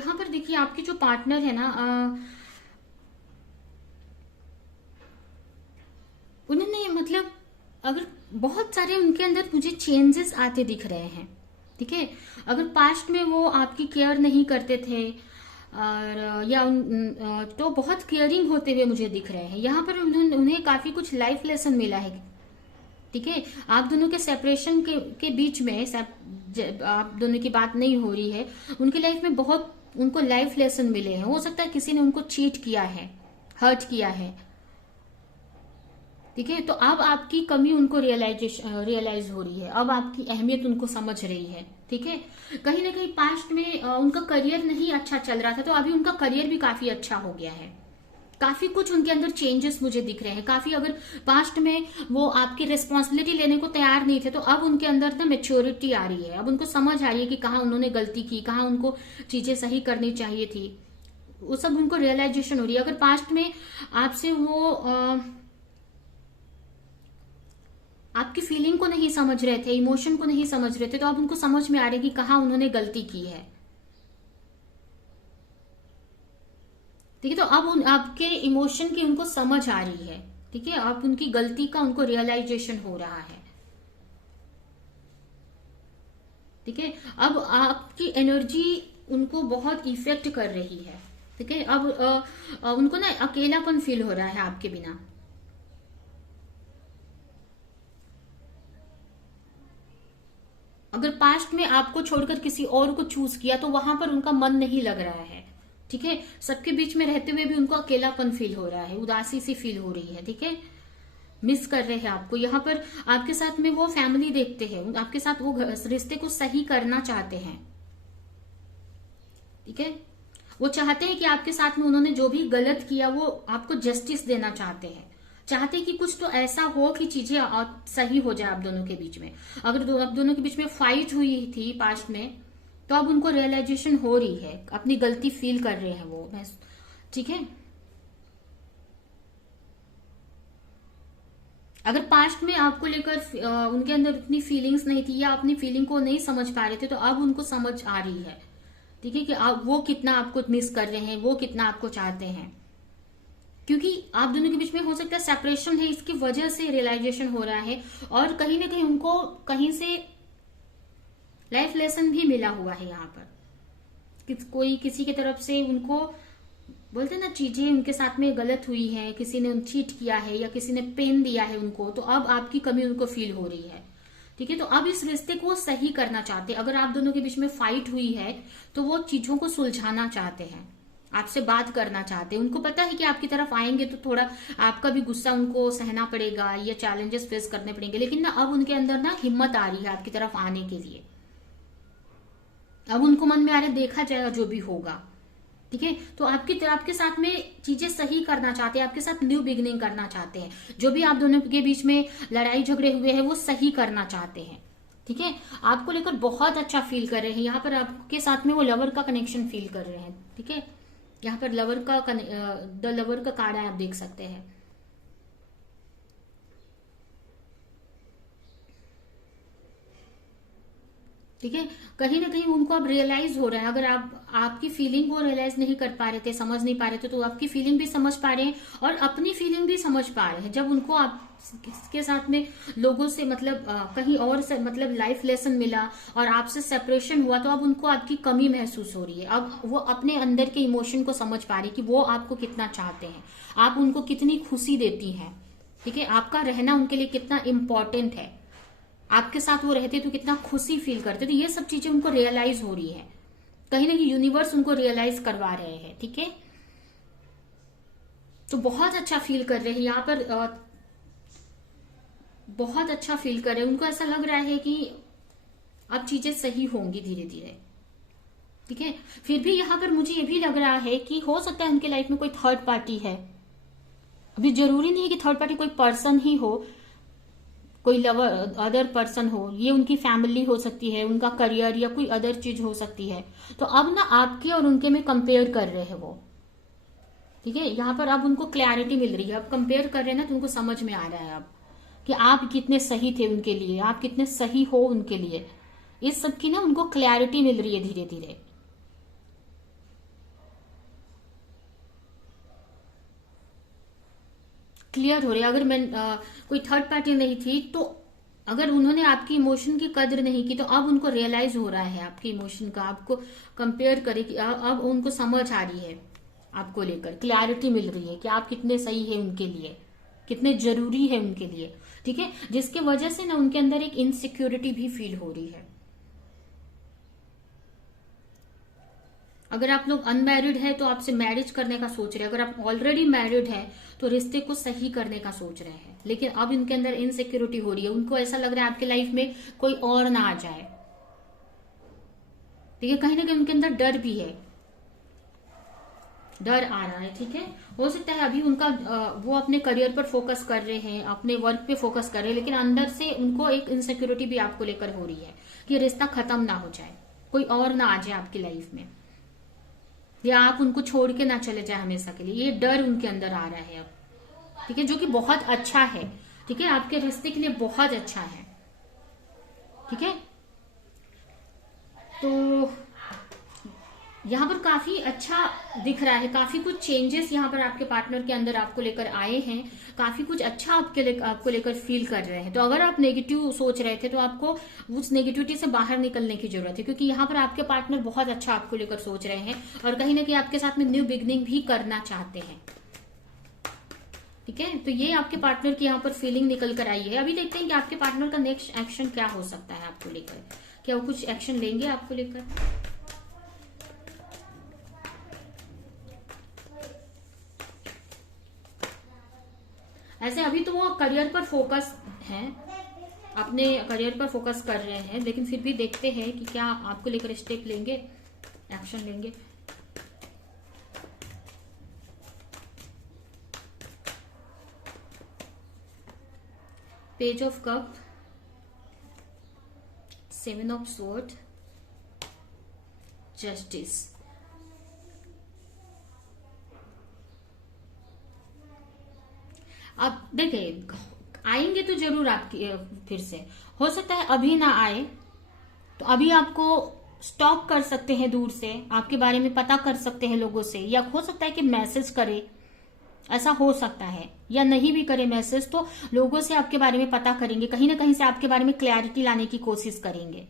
यहाँ पर देखिए आपके जो पार्टनर है ना, उन्होंने मतलब अगर बहुत सारे उनके अंदर मुझे चेंजेस आते दिख रहे हैं। ठीक है, अगर पास्ट में वो आपकी केयर नहीं करते थे और या तो बहुत केयरिंग होते हुए मुझे दिख रहे हैं। यहाँ पर उन्हें काफी कुछ लाइफ लेसन मिला है। ठीक है, आप दोनों के सेपरेशन के बीच में आप दोनों की बात नहीं हो रही है, उनकी लाइफ में बहुत उनको लाइफ लेसन मिले हैं। हो सकता है किसी ने उनको चीट किया है, हर्ट किया है। ठीक है, तो अब आपकी कमी उनको रियलाइज हो रही है, अब आपकी अहमियत उनको समझ रही है। ठीक है, कहीं ना कहीं पास्ट में उनका करियर नहीं अच्छा चल रहा था, तो अभी उनका करियर भी काफी अच्छा हो गया है। काफी कुछ उनके अंदर चेंजेस मुझे दिख रहे हैं। काफी, अगर पास्ट में वो आपकी रिस्पॉन्सिबिलिटी लेने को तैयार नहीं थे, तो अब उनके अंदर ना मेच्योरिटी आ रही है। अब उनको समझ आ रही है कि कहाँ उन्होंने गलती की, कहाँ उनको चीजें सही करनी चाहिए थी, वो सब उनको रियलाइजेशन हो रही है। अगर पास्ट में आपसे वो आपकी फीलिंग को नहीं समझ रहे थे, इमोशन को नहीं समझ रहे थे, तो अब उनको समझ में आ रहा है कि कहाँ उन्होंने गलती की है। ठीक है, तो अब आपके इमोशन की उनको समझ आ रही है। ठीक है, अब उनकी गलती का उनको रियलाइजेशन हो रहा है। ठीक है, अब आपकी एनर्जी उनको बहुत इफेक्ट कर रही है। ठीक है, अब उनको ना अकेलापन फील हो रहा है आपके बिना। अगर पास्ट में आपको छोड़कर किसी और को चूज किया, तो वहां पर उनका मन नहीं लग रहा है। ठीक है, सबके बीच में रहते हुए भी उनको अकेलापन फील हो रहा है, उदासी सी फील हो रही है। ठीक है, मिस कर रहे हैं आपको। यहाँ पर आपके साथ में वो फैमिली देखते हैं, आपके साथ वो रिश्ते को सही करना चाहते हैं। ठीक है, वो चाहते हैं कि आपके साथ में उन्होंने जो भी गलत किया वो आपको जस्टिस देना चाहते हैं। चाहते हैं कि कुछ तो ऐसा हो कि चीजें सही हो जाए आप दोनों के बीच में। अगर आप दोनों के बीच में फाइट हुई थी पास्ट में, तो अब उनको रियलाइजेशन हो रही है, अपनी गलती फील कर रहे हैं वो। ठीक है, अगर पास्ट में आपको लेकर उनके अंदर उतनी फीलिंग्स नहीं थी या अपनी फीलिंग को नहीं समझ पा रहे थे, तो अब उनको समझ आ रही है। ठीक है, कि वो कितना आपको मिस कर रहे हैं, वो कितना आपको चाहते हैं। क्योंकि आप दोनों के बीच में हो सकता है सेपरेशन है, इसकी वजह से रियलाइजेशन हो रहा है। और कहीं ना कहीं उनको कहीं से लाइफ लेसन भी मिला हुआ है यहाँ पर। कोई किसी की तरफ से उनको बोलते ना, चीजें उनके साथ में गलत हुई है, किसी ने चीट किया है या किसी ने पेन दिया है उनको, तो अब आपकी कमी उनको फील हो रही है। ठीक है, तो अब इस रिश्ते को सही करना चाहते हैं। अगर आप दोनों के बीच में फाइट हुई है, तो वो चीजों को सुलझाना चाहते हैं। आपसे बात करना चाहते हैं। उनको पता है कि आपकी तरफ आएंगे तो थोड़ा आपका भी गुस्सा उनको सहना पड़ेगा या चैलेंजेस फेस करने पड़ेंगे, लेकिन ना अब उनके अंदर ना हिम्मत आ रही है आपकी तरफ आने के लिए। अब उनको मन में आ रहा है देखा जाएगा जो भी होगा, ठीक है। तो आपके साथ में चीजें सही करना चाहते हैं, आपके साथ न्यू बिगिनिंग करना चाहते हैं। जो भी आप दोनों के बीच में लड़ाई झगड़े हुए हैं वो सही करना चाहते हैं, ठीक है। आपको लेकर बहुत अच्छा फील कर रहे हैं। यहाँ पर आपके साथ में वो लवर का कनेक्शन फील कर रहे हैं, ठीक है। यहाँ पर द लवर का कार्ड है, आप देख सकते हैं। ठीक है, कहीं ना कहीं उनको अब रियलाइज हो रहा है। अगर आप आपकी फीलिंग को रियलाइज नहीं कर पा रहे थे, समझ नहीं पा रहे थे, तो आपकी फीलिंग भी समझ पा रहे हैं और अपनी फीलिंग भी समझ पा रहे हैं। जब उनको आपके साथ में लोगों से मतलब कहीं और से मतलब लाइफ लेसन मिला और आपसे सेपरेशन हुआ, तो अब उनको आपकी कमी महसूस हो रही है। अब वो अपने अंदर के इमोशन को समझ पा रहे हैं कि वो आपको कितना चाहते हैं, आप उनको कितनी खुशी देती हैं, ठीक है। आपका रहना उनके लिए कितना इम्पोर्टेंट है, आपके साथ वो रहते तो कितना खुशी फील करते। तो ये सब चीजें उनको रियलाइज हो रही है, कहीं ना कहीं यूनिवर्स उनको रियलाइज करवा रहे हैं, ठीक है। तो बहुत अच्छा फील कर रहे हैं यहाँ पर, बहुत अच्छा फील कर रहे हैं। उनको ऐसा लग रहा है कि अब चीजें सही होंगी धीरे धीरे, ठीक है। फिर भी यहाँ पर मुझे ये भी लग रहा है कि हो सकता है उनके लाइफ में कोई थर्ड पार्टी है। अभी जरूरी नहीं है कि थर्ड पार्टी कोई पर्सन ही हो, कोई लवर अदर पर्सन हो। ये उनकी फैमिली हो सकती है, उनका करियर या कोई अदर चीज हो सकती है। तो अब ना आपके और उनके में कंपेयर कर रहे हैं वो, ठीक है। यहाँ पर अब उनको क्लैरिटी मिल रही है। अब कंपेयर कर रहे हैं ना, तो उनको समझ में आ रहा है अब कि आप कितने सही थे उनके लिए, आप कितने सही हो उनके लिए। इस सब की ना उनको क्लैरिटी मिल रही है धीरे धीरे। क्लियर हो रही है। अगर मैं कोई थर्ड पार्टी नहीं थी, तो अगर उन्होंने आपकी इमोशन की कदर नहीं की, तो अब उनको रियलाइज हो रहा है आपके इमोशन का। आपको कंपेयर करे कि अब उनको समझ आ रही है, आपको लेकर क्लैरिटी मिल रही है कि आप कितने सही है उनके लिए, कितने जरूरी है उनके लिए, ठीक है। जिसके वजह से ना उनके अंदर एक इनसिक्योरिटी भी फील हो रही है। अगर आप लोग अनमैरिड है तो आपसे मैरिज करने का सोच रहे हैं। अगर आप ऑलरेडी मैरिड है तो रिश्ते को सही करने का सोच रहे हैं। लेकिन अब इनके अंदर इनसिक्योरिटी हो रही है। उनको ऐसा लग रहा है आपके लाइफ में कोई और ना आ जाए, ठीक है। कहीं ना कहीं उनके अंदर डर भी है, डर आ रहा है, ठीक है। हो सकता है अभी उनका वो अपने करियर पर फोकस कर रहे हैं, अपने वर्क पे फोकस कर रहे हैं, लेकिन अंदर से उनको एक इनसिक्योरिटी भी आपको लेकर हो रही है कि रिश्ता खत्म ना हो जाए, कोई और ना आ जाए आपकी लाइफ में, या आप उनको छोड़ के ना चले जाए हमेशा के लिए। ये डर उनके अंदर आ रहा है अब, ठीक है, जो कि बहुत अच्छा है, ठीक है। आपके रिश्ते के लिए बहुत अच्छा है, ठीक है। तो यहाँ पर काफी अच्छा दिख रहा है, काफी कुछ चेंजेस यहाँ पर आपके पार्टनर के अंदर आपको लेकर आए हैं, काफी कुछ अच्छा आपको लेकर फील कर रहे हैं। तो अगर आप नेगेटिव सोच रहे थे तो आपको उस नेगेटिविटी से बाहर निकलने की जरूरत है, क्योंकि यहाँ पर आपके पार्टनर बहुत अच्छा आपको लेकर सोच रहे हैं और कहीं ना कहीं आपके साथ में न्यू बिगनिंग भी करना चाहते हैं, ठीक है। तो ये आपके पार्टनर की यहाँ पर फीलिंग निकल कर आई है। अभी देखते हैं कि आपके पार्टनर का नेक्स्ट एक्शन क्या हो सकता है आपको लेकर। क्या वो कुछ एक्शन लेंगे आपको लेकर? ऐसे अभी तो वो करियर पर फोकस हैं, अपने करियर पर फोकस कर रहे हैं, लेकिन फिर भी देखते हैं कि क्या आपको लेकर स्टेप लेंगे, एक्शन लेंगे। Page of cup, 7 of sword, justice. अब देखिए आएंगे तो जरूर आपकी फिर से, हो सकता है अभी ना आए, तो अभी आपको स्टॉप कर सकते हैं, दूर से आपके बारे में पता कर सकते हैं लोगों से, या हो सकता है कि मैसेज करे, ऐसा हो सकता है, या नहीं भी करे मैसेज तो लोगों से आपके बारे में पता करेंगे, कहीं ना कहीं से आपके बारे में क्लैरिटी लाने की कोशिश करेंगे,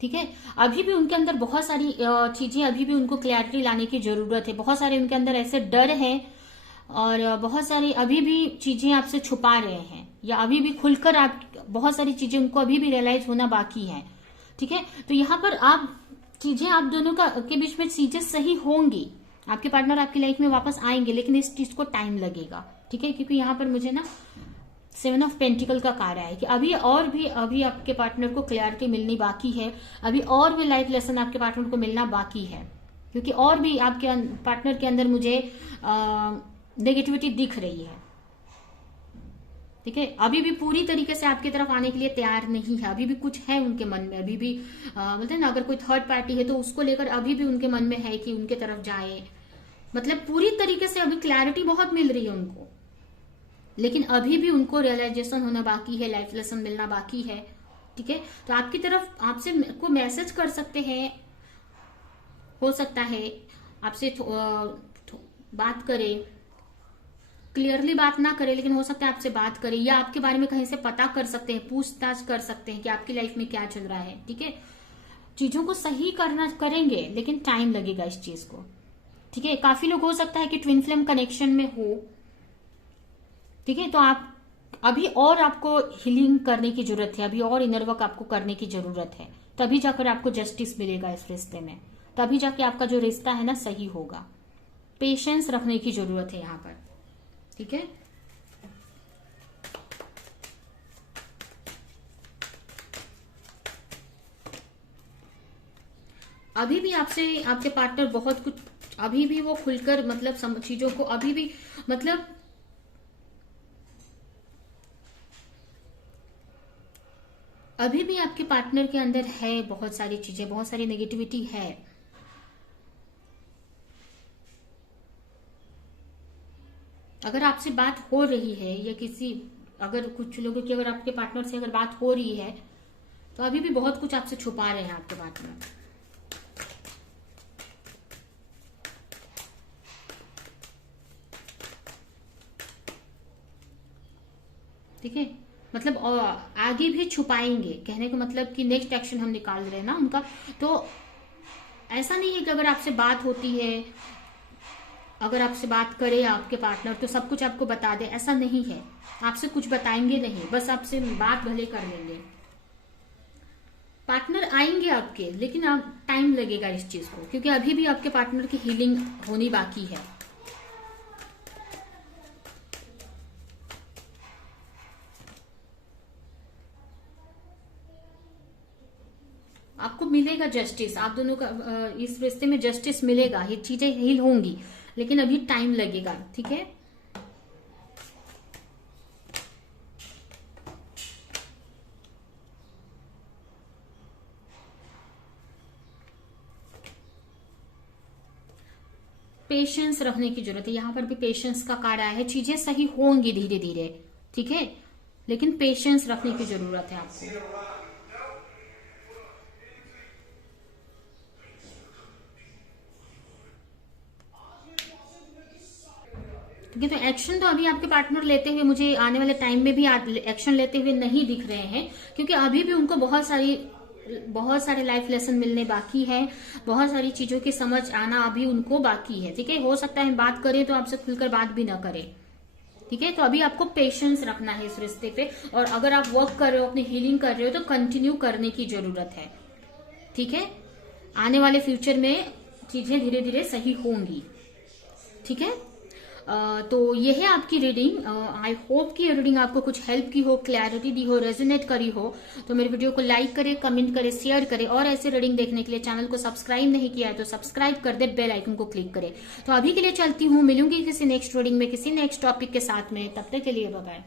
ठीक है। अभी भी उनके अंदर बहुत सारी चीजें, अभी भी उनको क्लैरिटी लाने की जरूरत है। बहुत सारे उनके अंदर ऐसे डर हैं और बहुत सारी अभी भी चीजें आपसे छुपा रहे हैं, या अभी भी खुलकर आप बहुत सारी चीजें उनको अभी भी रियलाइज होना बाकी है, ठीक है, तो यहाँ पर आप चीजें, आप दोनों का के बीच में चीजें सही होंगी, आपके पार्टनर आपकी लाइफ में वापस आएंगे, लेकिन इस चीज को टाइम लगेगा। ठीक है, क्योंकि यहाँ पर मुझे ना 7 ऑफ पेंटिकल का कार्य है कि अभी आपके पार्टनर को क्लैरिटी मिलनी बाकी है, अभी और भी लाइफ लेसन आपके पार्टनर को मिलना बाकी है, क्योंकि और भी आपके पार्टनर के अंदर मुझे नेगेटिविटी दिख रही है। ठीक है, अभी भी पूरी तरीके से आपकी तरफ आने के लिए तैयार नहीं है, अभी भी कुछ है उनके मन में, अभी भी बोलते हैं ना, अगर कोई थर्ड पार्टी है तो उसको लेकर अभी भी उनके मन में है कि उनके तरफ जाए, मतलब पूरी तरीके से अभी क्लैरिटी बहुत मिल रही है उनको, लेकिन अभी भी उनको रियलाइजेशन होना बाकी है, लाइफ लेसन मिलना बाकी है। ठीक है, तो आपकी तरफ आपसे को मैसेज कर सकते हैं, हो सकता है आपसे बात करें, क्लियरली बात ना करें, लेकिन हो सकता है आपसे बात करें, या आपके बारे में कहीं से पता कर सकते हैं, पूछताछ कर सकते हैं कि आपकी लाइफ में क्या चल रहा है। ठीक है, चीजों को सही करना करेंगे, लेकिन टाइम लगेगा इस चीज को। ठीक है, काफी लोग हो सकता है कि ट्विन फ्लेम कनेक्शन में हो। ठीक है, तो आप अभी और आपको हीलिंग करने की जरूरत है, अभी और इनर वर्क आपको करने की जरूरत है, तभी जाकर आपको जस्टिस मिलेगा इस रिश्ते में, तभी जाके आपका जो रिश्ता है ना सही होगा। पेशेंस रखने की जरूरत है यहाँ पर। ठीक है, अभी भी आपसे आपके पार्टनर बहुत कुछ, अभी भी वो खुलकर मतलब चीजों को अभी भी मतलब अभी भी आपके पार्टनर के अंदर है बहुत सारी चीजें, बहुत सारी नेगेटिविटी है। अगर आपसे बात हो रही है या किसी, अगर कुछ लोगों की अगर आपके पार्टनर से अगर बात हो रही है, तो अभी भी बहुत कुछ आपसे छुपा रहे हैं आपके पार्टनर। ठीक है, मतलब आगे भी छुपाएंगे, कहने का मतलब कि नेक्स्ट एक्शन हम निकाल रहे हैं ना उनका। तो ऐसा नहीं है कि अगर आपसे बात होती है, अगर आपसे बात करे आपके पार्टनर तो सब कुछ आपको बता दे, ऐसा नहीं है। आपसे कुछ बताएंगे नहीं, बस आपसे बात भले कर लेंगे। पार्टनर आएंगे आपके, लेकिन आप टाइम लगेगा इस चीज को, क्योंकि अभी भी आपके पार्टनर की हीलिंग होनी बाकी है। आपको मिलेगा जस्टिस, आप दोनों का इस रिश्ते में जस्टिस मिलेगा, ये चीजें हील होंगी, लेकिन अभी टाइम लगेगा। ठीक है, पेशेंस रखने की जरूरत है, यहां पर भी पेशेंस का कार्ड आया है, चीजें सही होंगी धीरे धीरे। ठीक है, लेकिन पेशेंस रखने की जरूरत है आपको। ठीक है, तो एक्शन तो अभी आपके पार्टनर लेते हुए मुझे आने वाले टाइम में भी एक्शन लेते हुए नहीं दिख रहे हैं, क्योंकि अभी भी उनको बहुत सारे लाइफ लेसन मिलने बाकी है, बहुत सारी चीजों की समझ आना अभी उनको बाकी है। ठीक है, हो सकता है बात करें तो आपसे खुलकर बात भी ना करें। ठीक है, तो अभी आपको पेशेंस रखना है इस रिश्ते पे, और अगर आप वर्क कर रहे हो, अपनी हीलिंग कर रहे हो, तो कंटिन्यू करने की जरूरत है। ठीक है, आने वाले फ्यूचर में चीजें धीरे धीरे सही होंगी। ठीक है, तो ये है आपकी रीडिंग। आई होप कि ये रीडिंग आपको कुछ हेल्प की हो, क्लैरिटी दी हो, रेजोनेट करी हो। तो मेरे वीडियो को लाइक करें, कमेंट करें, शेयर करें, और ऐसे रीडिंग देखने के लिए चैनल को सब्सक्राइब नहीं किया है तो सब्सक्राइब कर दे, बेल आइकन को क्लिक करें। तो अभी के लिए चलती हूँ, मिलूंगी किसी नेक्स्ट रीडिंग में किसी नेक्स्ट टॉपिक के साथ में, तब तक के लिए बाय बाय।